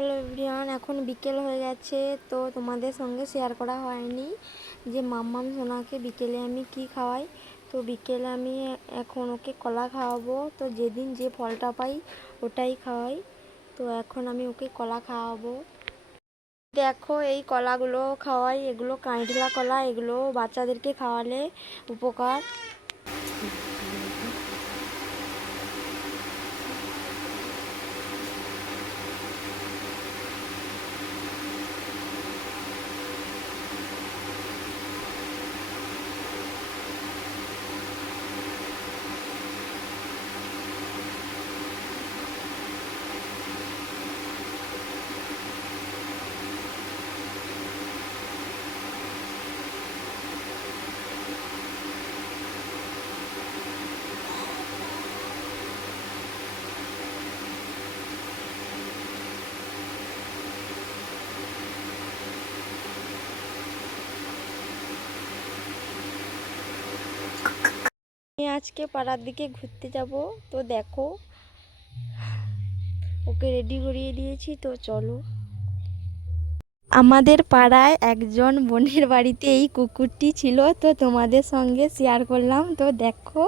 Hello everyone, এখন বিকেল হয়ে গেছে। তো তোমাদের সঙ্গে শেয়ার করা হয়নি যে মাম্মাম সোনাকে বিকেলে আমি কি খাওয়াই। তো বিকেলে আমি এখন ওকে কলা খাওয়াবো। তো যেদিন যে ফলটা পাই ওটাই খাওয়াই। তো এখন আমি ওকে কলা খাওয়াবো। দেখো এই কলাগুলো খাওয়াই, এগুলো কাঁঠালা কলা, এগুলো বাচ্চাদেরকে খাওয়ালে উপকার। আমি আজকে পাড়ার দিকে ঘুরতে যাব। তো দেখো ওকে রেডি করিয়ে দিয়েছি, তো চলো। আমাদের পাড়ায় একজন বোনের বাড়িতে এই কুকুরটি ছিল, তো তোমাদের সঙ্গে শেয়ার করলাম। তো দেখো